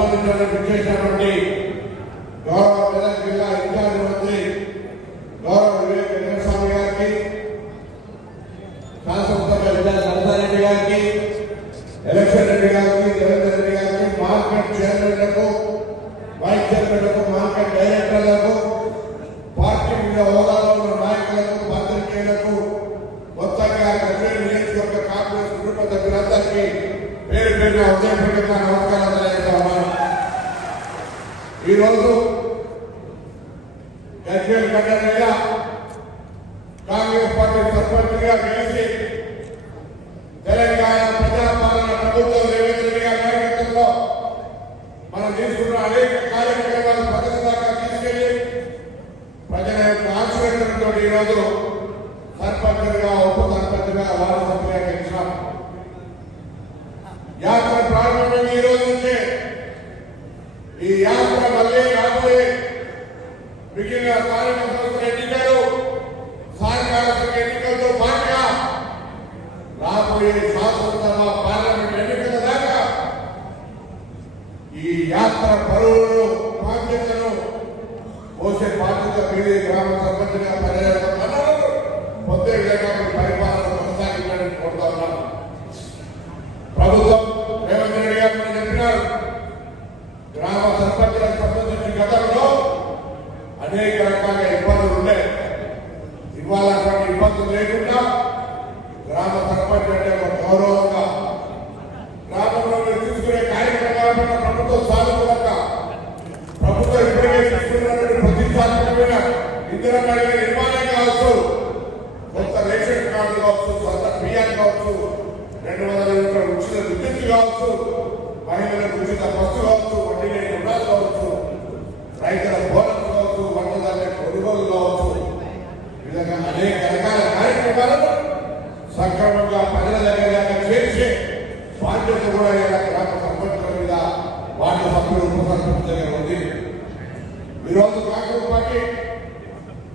సన్మానించడానికి విచ్చేసినటువంటి గౌరవ మెదక్ జిల్లా ఇన్ఛార్జ్ మంత్రి గౌరవ వివేక్ వెంకటస్వామి గారికి, శాసనసభ నరసారెడ్డి గారికి, ఎలక్షన్ రెడ్డి గారికి, దేవేందర్ రెడ్డి గారికి, మార్కెట్ చైర్మన్లకు, వైస్ చైర్మన్లకు, మార్కెట్ డైరెక్టర్లకు, పార్టీ వివిధ హోదాలో ఉన్న నాయకులకు, పాత్రికేయులకు, మొత్తంగా నియోజకవర్గ కాంగ్రెస్ కుటుంబ సభ్యులందరికీ పేరు పేరున ఉదయపూర్వక నమస్కారాలు తెలియజేస్తా ఉన్నాను. ఈరోజు గజ్వేల్ గడ్డ మీద కాంగ్రెస్ పార్టీ సర్పంచ్గా గెలిచి తెలంగాణ ప్రజాపాలన ప్రభుత్వం రేవంత్ రెడ్డి గారి నాయకత్వంలో మనం తీసుకున్న అనేక కార్యక్రమాలు ప్రజల దాకా తీసుకెళ్లి ప్రజల యొక్క ఆశీర్వచనంతో ఈరోజు సర్పంచ్గా, ఉప సర్పంచ్గా, వార్డు సభ్యులుగా గెలిచాం. యాత్ర ప్రారంభమైన ఈ రోజు నుంచే ఈ యాత్ర మళ్ళీ రాబోయే మిగిలిన స్థానిక సంస్థల ఎన్నికలు, సహకార సంఘ ఎన్నికలతో పాటుగా రాబోయే శాసనసభ, పార్లమెంట్ ఎన్నికల దాకా ఈ యాత్ర బరువును, బాధ్యతను మోసే బాధ్యత మీదే గ్రామ సర్పంచ్గా పర్యవేక్షణ పొందే విధంగా పరిపాలన కొనసాగించాలని కోరుతా ఉన్నాను. ప్రభుత్వం రేవంత్ రెడ్డి గారు చెప్పినారు, గ్రామ సర్పంచులకు సంబంధించిన గతంలో అనేక రకాల ఇబ్బందులు ఉన్నాయి. ఇవాళ అటువంటి ఇబ్బందులు లేకుండా గ్రామ సర్పంచ్ అంటే ఒక గౌరవంగా, గ్రామంలో మీరు తీసుకునే కార్యక్రమాల ప్రభుత్వం సానుకూలంగా, ప్రభుత్వం ఇప్పటికే తీసుకున్నటువంటి ప్రతిష్టాత్మకమైన ఇందిరా మహిళ నిర్మాణం కావచ్చు, కొత్త రేషన్ కార్డు కావచ్చు, సొంత బియ్యం కావచ్చు, 200 యూనిట్ల ఉచిత విద్యుత్ కావచ్చు, మహిళలకు ఉచిత బస్సు కావచ్చు, వడ్డీ లేని రుణాలు కావచ్చు, రైతుల బోనస్ కావచ్చు, వంటదారుల కొనుగోలు కావచ్చు, ఈ విధంగా అనేక రకాల కార్యక్రమాలను సక్రమంగా ప్రజల దగ్గర చేర్చే బాధ్యత కూడా గ్రామ సర్పంచుల మీద, వార్డు సభ్యులు, ఉప సర్పంచ్ దగ్గర ఉంది. ఈరోజు